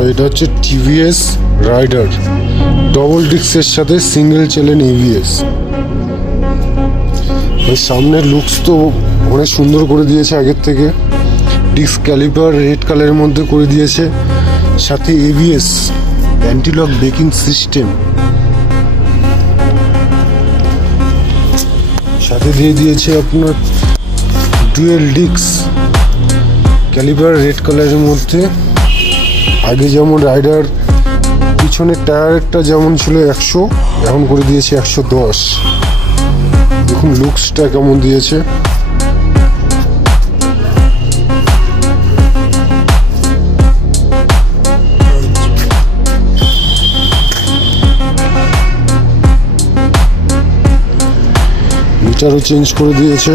আর এটা হচ্ছে TVS rider double ডিস্কের সাথে সিঙ্গেল চ্যানেল এবিএস। সামনের লুকস তো অনেক সুন্দর করে দিয়েছে আগের থেকে। ডিস্ক ক্যালিপার রেড কালারের মধ্যে করে দিয়েছে, সাথে এবিএস অ্যান্টিলক ব্রেকিং সিস্টেম, সাথে দিয়ে দিয়েছে আপনার ডুয়েল ডিস্ক ক্যালিপার রেড কালারের মধ্যে। আগে যেমন রাইডার পিছনের টায়ারটা যেমন ছিল 100, এখন করে দিয়েছে 110। দেখুন লুকসটা কেমন দিয়েছে। মিটারও চেঞ্জ করে দিয়েছে।